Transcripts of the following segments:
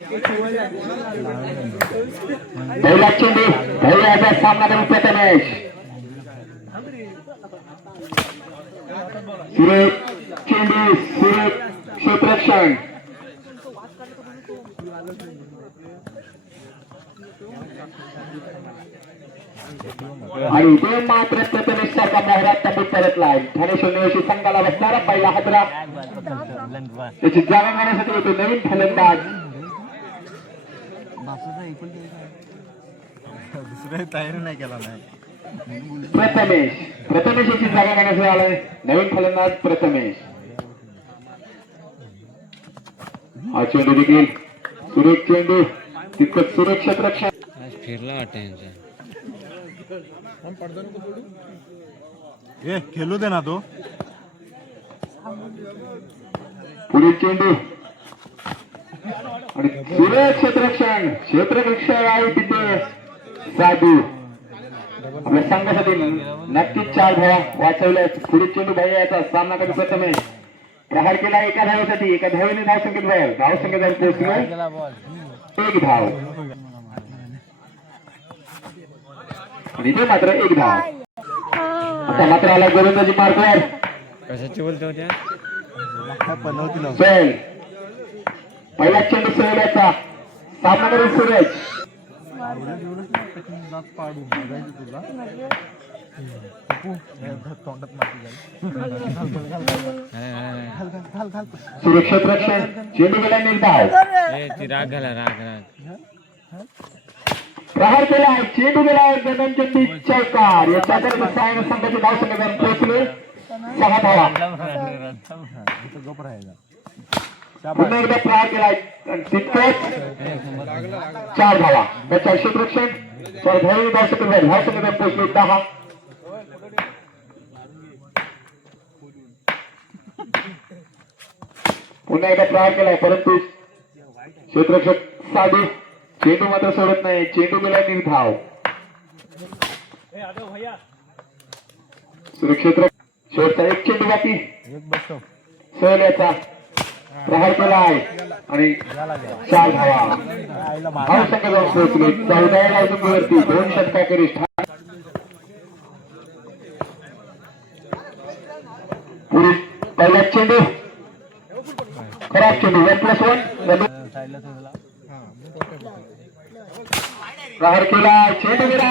पहिला चेंडू भैयाचा सामना करून प्रथमेश सुरेश चेंडू सुरेश क्षेत्ररक्षण आणि ते मात्र प्रथमेश सारखा मोहरात तंबूत परतलाय. ठाणे 0 संघाला बसणारा पहिला हादरा त्याची जागा घेण्यासाठी होतो नवीन फलंदाज तयारी नाही केला नाही प्रथमेश याची जागा घेण्यासाठी आलाय नवीन फलंदाज प्रथमेश. हा चेंडू देखील सुरेख चेंडू तितकंच सुरक्षित रक्षण फिरला वाटतं खेळू दे ना तो पुढील चेंडू आणि क्षेत्ररक्षण आहे तिथे साधू आपल्या संघासाठी नक्कीच 4 धावा वाचवल्या. पुढील चेंडू भैयाचा सामना करतो प्रथमेश प्रहार केला एका धावेसाठी एका धावेने धावसंख्येत बाहेर धावसंख्येत पोहोचले 1 धाव आणि इथे मात्र 1 धाव. आता मात्र आला गोलंदाजी मार्गावर कशाची बोलतो त्या सोहेल पहिला चेंडू सोहेलचा सामना करून सूरज सुरक्षित रक्षण चेंडू गेला निर्धाव राग घाला राग प्रहार केला चेंडू गेला गगनचंदी चौकार याच्या संघाची धावसंख्या पोहोचले 6 धावा. पुन्हा एकदा प्रहार केला तितकंच 4 धावा त्याच्या क्षेत्ररक्षण 4 धावे धावसंख्या पोहोचले 10. पुन्हा एकदा प्रहार केलाय परंतु क्षेत्ररक्षक साधू चेंडू मात्र सोडत नाही चेंडू गेला निर्धाव. सुरक्षित शेवटचा 1 चेंडू बाकी सोहल्याचा प्रहार केला आहे आणि 4 धावा धावसंख्या जाऊन पोहोचले 14 धावसंख्येवरती 2 षटकाकरिष्ठ. पुढील पहिला चेंडू खराब चेंडू 1+1 प्रहार केला चेंडू गेला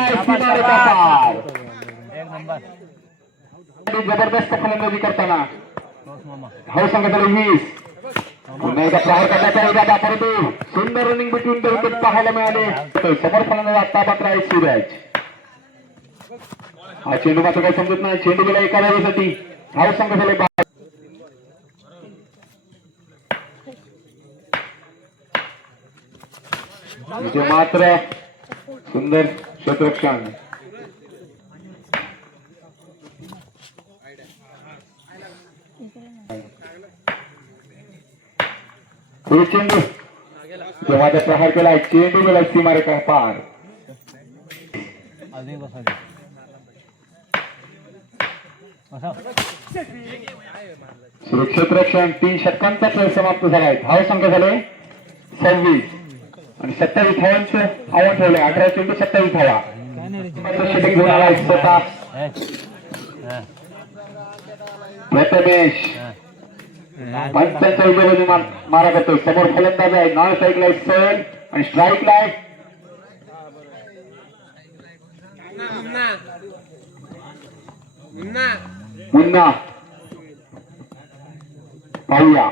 जबरदस्त फलंदाजी करताना धावसंख्या झाली 20. पुन्हा एकदा प्रहार करण्याचा इरादा परंतु सुंदर रनिंग बिटवीन द विकेट पाहायला मिळाले. समोर फलंदाज आता मात्र आहे सूरज. हा चेंडू मात्र काही समजत नाही चेंडू गेला एका धावेसाठी धावसंख्या झाले 12. इथे मात्र सुंदर क्षेत्ररक्षण चेंडू जेव्हा प्रहार केला चेंडू गेला सीमारेखा पार. सुरक्षित रक्षण 3 षटकांचा खेळ समाप्त झालाय. धावसंख्या झाले 26 आणि 27 धावांचं आव्हान ठेवलंय 18 चेंडू 27 धावा. षटक घेऊन आलाय स्वतः प्रथमेश पंचांच्या उद्योगाने मारा करतो. समोर फलंदाज आहे नॉन स्ट्राईकला सोहेल आणि स्ट्राईकला आहे मुन्ना. पाहूया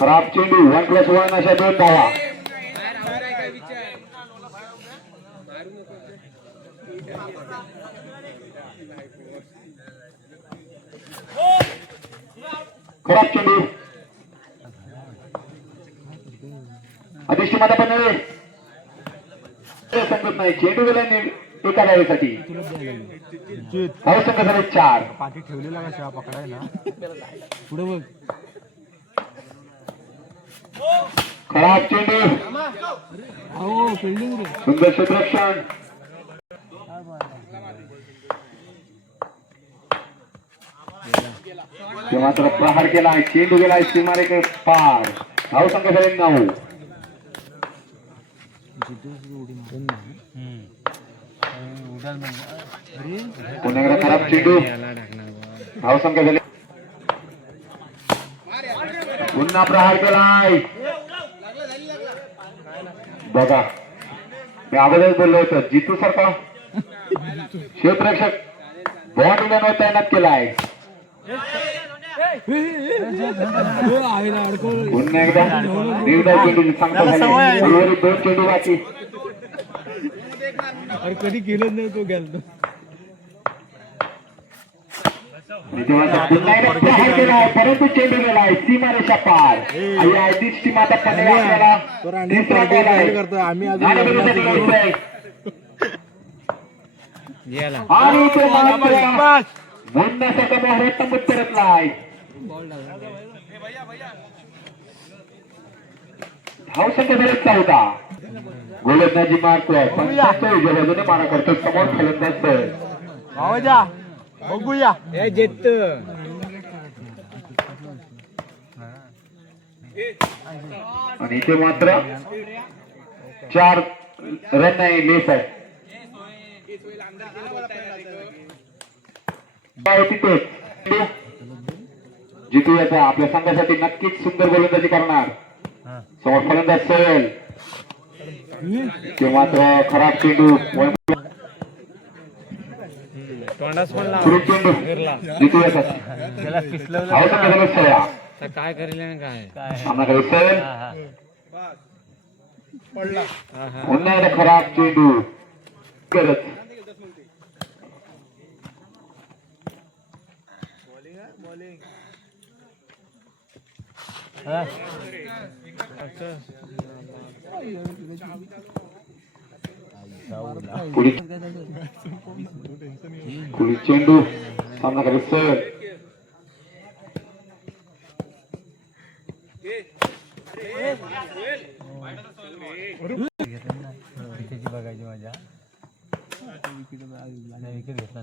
खराब चेंडू 1+1 अशा 2 धावा. खराब चेंडू अधिष्ठी माता पण नव्हे समजत नाही चेंडू गेला एका धावेसाठी धावसंख्या झाले 4. पाठी ठेवलेला का पकडायला पुढे बघ खराब चेंडू सुंदर क्षेत्ररक्षण मात्र प्रहार केला चेंडू गेला सीमारेखे पार धावसंख्या झाली 9. पुन्हा एकदा खराब चेंडू. याला टाकणार बॉल. धावसंख्या झाली. पुन्हा प्रहार केलाय. बघा मी अगोदर बोललो होतो जितू सारखा क्षेत्ररक्षक बॉन्ड बनवत तैनात केलाय. पुन्हा एकदा निर्धाव चेंडू सांगता झाले. उर्वरित 2 चेंडू बाकी. अरे कधी केलंच नाही तो गेलतो. पुन्हा एकदा प्रहार केलाय परंतु चेंडू गेलाय सीमारेषा पार. आणि आधीच टीम आता पडलेला आपल्याला तिसरा बॉल आहे. आम्ही नाणेफेकीसाठी घ्यायचंय. याला आणि इथे मात्र मुन्नासाठी मोहरत नमूद परतलाय. धावसंख्या झाली 14. गोलंदाजी मारतोय 55 उजव्या बाजूने मारा करतोय समोर फलंदाज. बघूया ए जित आणि इथे मात्र 4 रन नाही लेस आहे. तिथे जितू याचा आपल्या संघासाठी नक्कीच सुंदर गोलंदाजी करणार. समोर फलंदाज सोयल. ते मात्र खराब चेंडू. तोंडास पण सुरेख चेंडू फिरला. जितू याचा त्याला पिसलं धावसंख्या झाली 16. तर काय करेल आणि काय सामनाकडे सोयल. हा हा पुन्हा एकदा खराब चेंडू करत. पुढील चेंडू सामनाकडे सोयल. बघायची माझ्या विकेट घेतला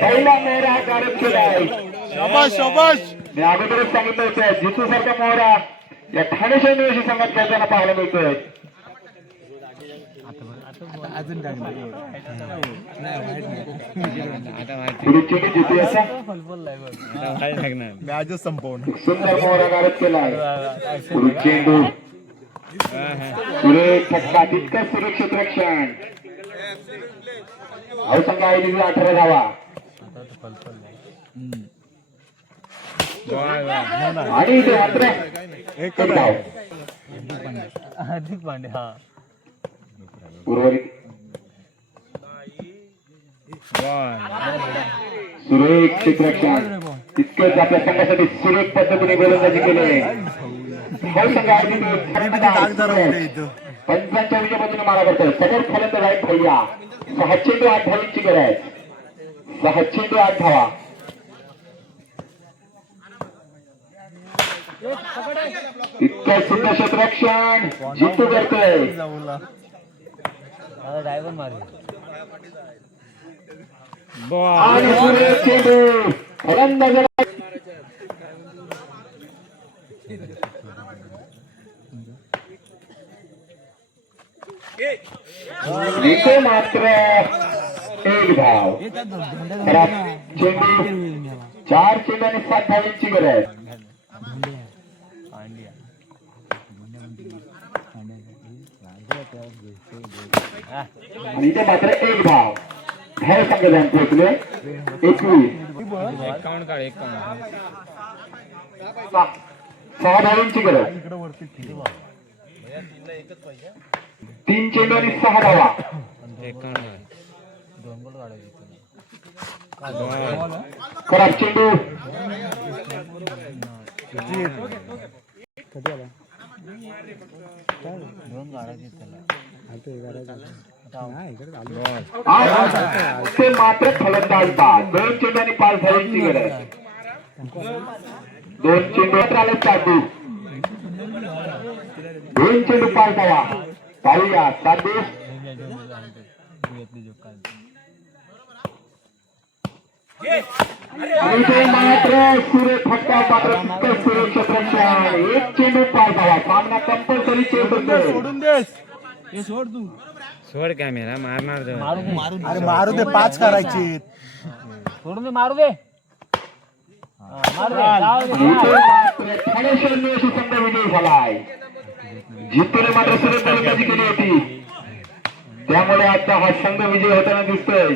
पहिला मोहरा गारद केलाय. मी अगोदरच सांगितलं होतं जितू सारखा मोहरा या ठाणे शैन्यशी संघात खेळताना पाहायला मिळतोय. अजून काय पुढील चेंडू जितू याचा काय लागणार मॅचच संपवणं. सुंदर मोहरा गारद केलाय. पुढील चेंडू सुरेख फटका तितकं सुरक्षित रक्षण. धावसंख्या आहे 18 धावा. आणि इथे मात्र एक धाव. हार्दिक पांडे हा उर्वरित बॉल सुरेख क्षेत्ररक्षण तितकंच आपल्या संघासाठी सुरेख पद्धतीने गोलंदाजी केली. धावसंख्या आहे 55 बाजूने मारा करतोय. समोर फलंदाज आहेत भैया. 6 चेंडू 8 धावांची गरज. 6 चेंडू 8 धावा. इतकं सुंदर क्षेत्ररक्षण जितू करतोय. ड्रायव्हर मारे बॉल आणि सुरेख चेंडू फलंदाजाला इथे मात्र 1 धाव. खराब चेंडू 4 चेंडू आणि 7 धावांची गरज. आणि इथे मात्र 1 धाव. धाव संघाला पोहोचले 21. 51 काढ 51 6 धावांची गरज. 3 चेंडू आणि 6 धावा. 51 दोन गोल काढायचे खराब चेंडू दोन काढायचे ते मात्र फलंदाज बाद. 2 चेंडू आणि 5 धावांची गरज. 2 चेंडू आले साधू. 2 चेंडू 5 धावा. पाहूया साधू घेतली जो काल आणि ते मात्र सुरेख फटका मात्र तितकंच सुरेख क्षेत्ररक्षण. एक चेंडू पार धावा. सामना कंपल्सरी चेस होतो. सोडून देस हे सोड तू सोड कॅमेरा मारणार तो. अरे मारू दे 5 करायचे सोडून दे मारू दे मारू दे इथे मात्र ठाणेश्वर निवासी संघ विजयी झालाय. जितूने मात्र सुरेख गोलंदाजी केली होती त्यामुळे आता हा संघ विजय होताना दिसतोय.